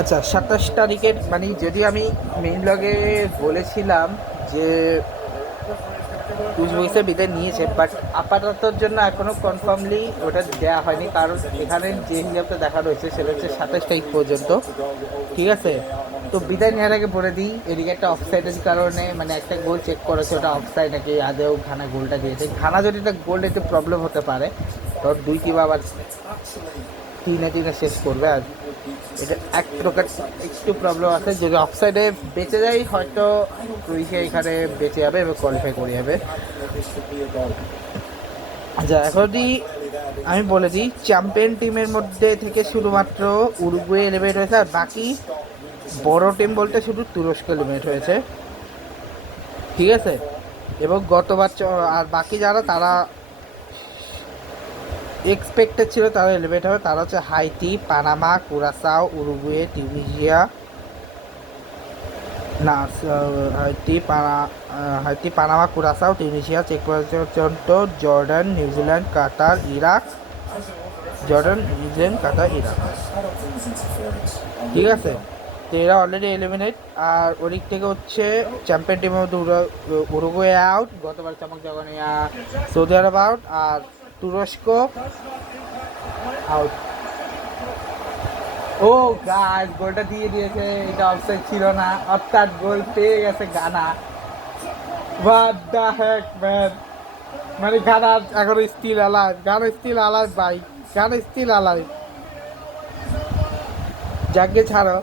আচ্ছা, 27 তারিখে মানে যদি আমি মেইন ব্লগে বলেছিলাম যে উজবেকিস্তান বিদায় নিয়েছে, বাট আপাততর জন্য এখনও কনফার্মলি ওটা দেওয়া হয়নি, কারণ এখানে যে হিসাবটা দেখা রয়েছে সেটা হচ্ছে 27 তারিখ পর্যন্ত। ঠিক আছে, তো বিদায় নেওয়ার আগে বলে দিই, এদিকে একটা অফসাইডের কারণে মানে একটা গোল চেক করেছে, ওটা অফসাইড নাকি আদেও ঘানা গোলটা দিয়েছে। ঘানা যদি একটা গোল একটু প্রবলেম হতে পারে, তো 2 কিংবা আবার 3-3 শেষ করবে। আর এটা এক প্রকার একটু প্রবলেম আছে, যদি অফসাইডে বেঁচে যায় হয়তো ক্রোয়েশিয়া এখানে বেঁচে যাবে এবং কোয়ালিফাই করে যাবে। আচ্ছা, এখন যদি আমি বলে দিই, চ্যাম্পিয়ন টিমের মধ্যে থেকে শুধুমাত্র উরুগুয়ে এলিমিনেট হয়েছে, আর বাকি বড় টিম বলতে শুধু তুরস্ক এলিমিনেট হয়েছে। ঠিক আছে, এবং গতবার আর বাকি যারা তারা এক্সপেক্টেড ছিল তারা এলিমিনেট হবে, তারা হচ্ছে Haiti, Panama, Curacao, Uruguay, Tunisia, না হাইতি, পানামা, কুরাসাও, টিউনিশিয়া, চেক প্রজাতন্ত্র, Jordan, New Zealand, Qatar, Iraq. Jordan, New Zealand, Qatar, Iraq. ঠিক আছে, তো এরা অলরেডি এলিমিনেট। আর ওদিক থেকে হচ্ছে চ্যাম্পিয়ন টিমের মধ্যে উরুগুয়ে আউট, গতবার চমক যখন সৌদি আরব আউট, আর তুরস্ক আউট। ও গাইস, গোলটা দিয়ে দিয়েছে, এটা অফসাইড ছিল না, অর্থাৎ গোল পেয়ে গেছে গানা। হোয়াট দ্য হেক ম্যান, মানে গানা এখন স্টিল অ্যালাইভ, গানা স্টিল অ্যালাইভ ভাই, গানা স্টিল অ্যালাইভ। যাকে ছাড়ো,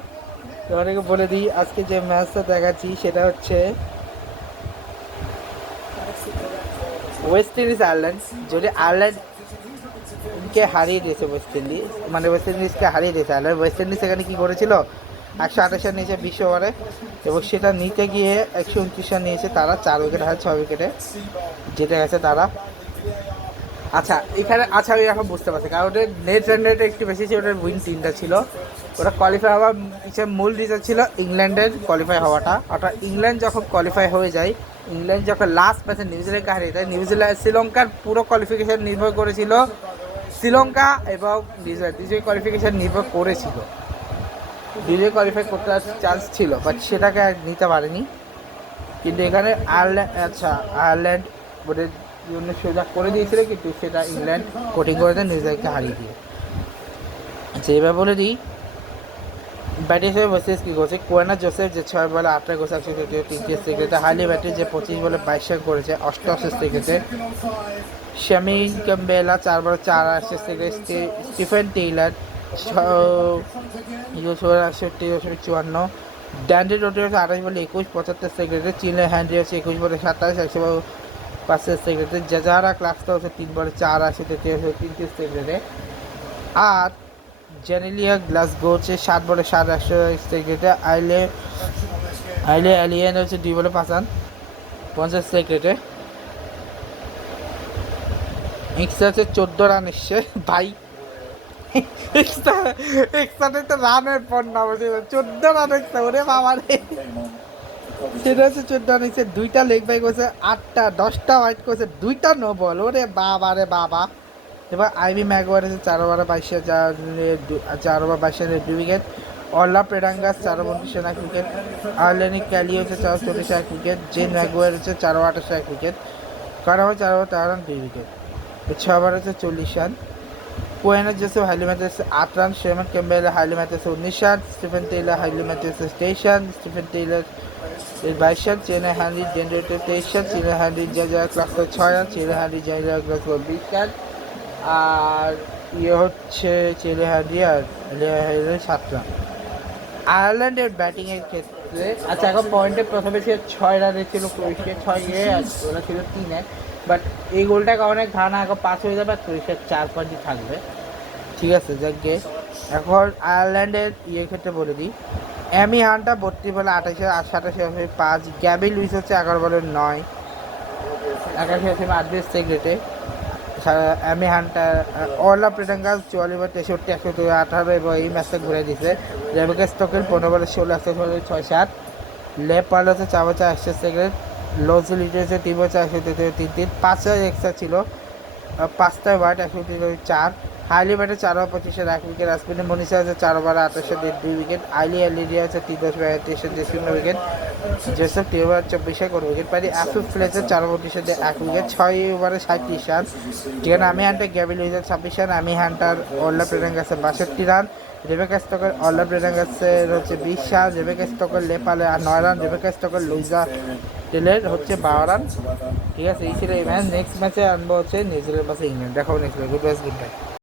তোমাদেরকে বলে দিই আজকে যে ম্যাচটা দেখাচ্ছি সেটা হচ্ছে ওয়েস্ট ইন্ডিজ আয়ারল্যান্ড। যদি আয়ারল্যান্ডকে হারিয়ে দিয়েছে ওয়েস্ট ইন্ডিজ, মানে ওয়েস্ট ইন্ডিজকে হারিয়ে দিয়েছে আয়ারল্যান্ড। ওয়েস্ট ইন্ডিজ এখানে কী করেছিল, 128 রান নিয়েছে 20 ওভারে, এবং সেটা নিতে গিয়ে 129 রান নিয়েছে তারা, 4 উইকেট হারে 6 উইকেটে জিতে গেছে তারা। আচ্ছা এখানে, আচ্ছা আমি এখন বুঝতে পারছি, কারণ ওদের নেট রান রেট একটু বেশি ছিল, ওদের উইন 3টা ছিল। ওরা কোয়ালিফাই হওয়ার পিছনে মূল রিজন ছিল ইংল্যান্ডের কোয়ালিফাই হওয়াটা। অর্থাৎ ইংল্যান্ড যখন কোয়ালিফাই হয়ে যায়, ইংল্যান্ড যখন লাস্ট ম্যাচে নিউজিল্যান্ডকে হারিয়ে দেয়, শ্রীলঙ্কার পুরো কোয়ালিফিকেশন নির্ভর করেছিল, শ্রীলঙ্কা এবং নিউজিল্যান্ড দুটোই কোয়ালিফিকেশন নির্ভর করেছিল, দুটোই কোয়ালিফাই করতে চান্স ছিল, বাট সেটাকে আর নিতে পারেনি। কিন্তু এখানে আয়ারল্যান্ড, আচ্ছা আয়ারল্যান্ড ওদের জন্য সোজা করে দিয়েছিল, কিন্তু সেটা ইংল্যান্ড কোটিং করে দেয় নিউজিল্যান্ডকে হারিয়ে দিয়ে। আচ্ছা এবার বলে দিই ব্যাটিং হিসেবে বসে কী করছে। কোয়েনা জোসেফ যে 6 বলে 8 রান করেছে 133 টেস্ট ক্রিকেটে। হার্লি ব্যাটে যে 25 বলে 22 রান করেছে 88 টেস্ট ক্রিকেটে। শামিন ক্যাম্বেলা 4 বলে 4 টেস্ট ক্রিকেটে। Stephen Taylor 61। ড্যান্ডি রোটি হচ্ছে 28 বলে 21 75 সেকেন্ডে। চিনে হ্যান্ডি হচ্ছে 21 বলে 27 105 সেকেন্ডে। জাজারা ক্লাসটা হচ্ছে 3 বলে 4 33 সেকেন্ডে। আর জেনেলিয়া গ্লাসগো হচ্ছে 7 বলে 7 সেকেন্ডে। আইলে অ্যালিয়েন হচ্ছে 2 বলে 5 রান 50 সেকেন্ডে। এক্সট্রা হচ্ছে 14 রান এসছে ভাই, এক্সট্রাতে তো রানের পর না বসে 14 রান এক্সট্রা, ওরে বাবা রে। সেটা হচ্ছে 14 রান এসছে, 2টা লেগ বাই করেছে, 8টা 10টা ওয়াইড করেছে, 2টা নো বল, ওরে বাবা রে বাবা। এবার আইভি ম্যাগওয়ার এসে 4 ওভারে 22 রানে 2 উইকেট। অল্লা প্রেডাঙ্গাস 4 ওভার 29 রান 1 উইকেট। আর্লেনি ক্যালি হচ্ছে 4 over 40 run 1 wicket. Jane Maguire হচ্ছে 4 ওভার 28 রান 1 উইকেট। কারামা 4 ওভার 13 রান 2 উইকেট। 6 ওভার হচ্ছে 40 রান। কোয়েনা জোসেফ হাইলি ম্যাথিউসে 8 রান। শেমন ক্যাম্বেল হাইলি ম্যাথিউসে 19 রান। স্টিফেন টেইলার হাইলি ম্যাথিউসে 23 রান। Stefanie Taylor 22 run. চেনে হ্যান্ডি জেনারেটর 23 রান। চেনে হ্যান্ডি জাজার ক্লাসে 6 রান। চেনে হ্যান্ডি জাজার ক্লাসে 20 রান। আর ইয়ে হচ্ছে চেলে হ্যান্ডি আর 7 রান। আয়ারল্যান্ডের ব্যাটিংয়ের ক্ষেত্রে, আচ্ছা এখন পয়েন্টে প্রথমে ছিল 6 রানে ছিল ক্রোয়েশিয়া, 6 আর ওরা ছিল 3-এ, বাট এই গোলটা কারণে ঘানা এখন 5 হয়ে যাবে, আর ক্রোয়েশিয়ার 4 পয়েন্টই থাকবে। ঠিক আছে, যাকে এখন আয়ারল্যান্ডের ইয়ের ক্ষেত্রে বলে দিই, অ্যামি হান্টটা 32 বলে 28 গ্যাবি লুইস হচ্ছে 11 বলে 9 81 28 সেকেন্ডে। অ্যামি হান্টার অলা প্রেটাঙ্গাস 44 বলে 63 118 এবং এই ম্যাচটা ঘুরে দিচ্ছে। রেবেকা স্টোকেল 15 বলে 16 106 লেপাল হচ্ছে 4 বছর 100 সেকেন্ড। লোজি লিটার 3 বছর 133 3 5 এক্সট্রা ছিল, 5টায় ওয়াইড 134। হাইলি ব্যাটে 4 ওভার 25 1 উইকেট। রাসপিনে মনীষা আছে 4 ওভার 28 2 উইকেট। আইলি আলিরিয়া আছে 3 10 উইকেট। জোসেফ 3 ওভার 24 1 উইকেট পারি। আফিফ ফ্লেচার 4 ওভার 20 1 উইকেট, 6 ওভারে 37 রান। যেখানে আমি হান্টার গ্যাবি লুইসের 26 রান, আমি হান্টার অল্লা প্রেরাঙ্গাসের 62 রান, রেবেকা স্টকের অল্লা প্রেরাঙ্গাসের হচ্ছে 20 রান, রেবেকা স্টকের লেপালে 9 রান, রেবেকা স্টকের লুইজা টেলের হচ্ছে 12 রান। ঠিক আছে, এই ছিল এই ম্যাচ। নেক্সট ম্যাচে আনবো হচ্ছে নিউজিল্যান্ড ভার্সেস ইংল্যান্ড। দেখাবো নেক্সট ম্যাচ। Good bye.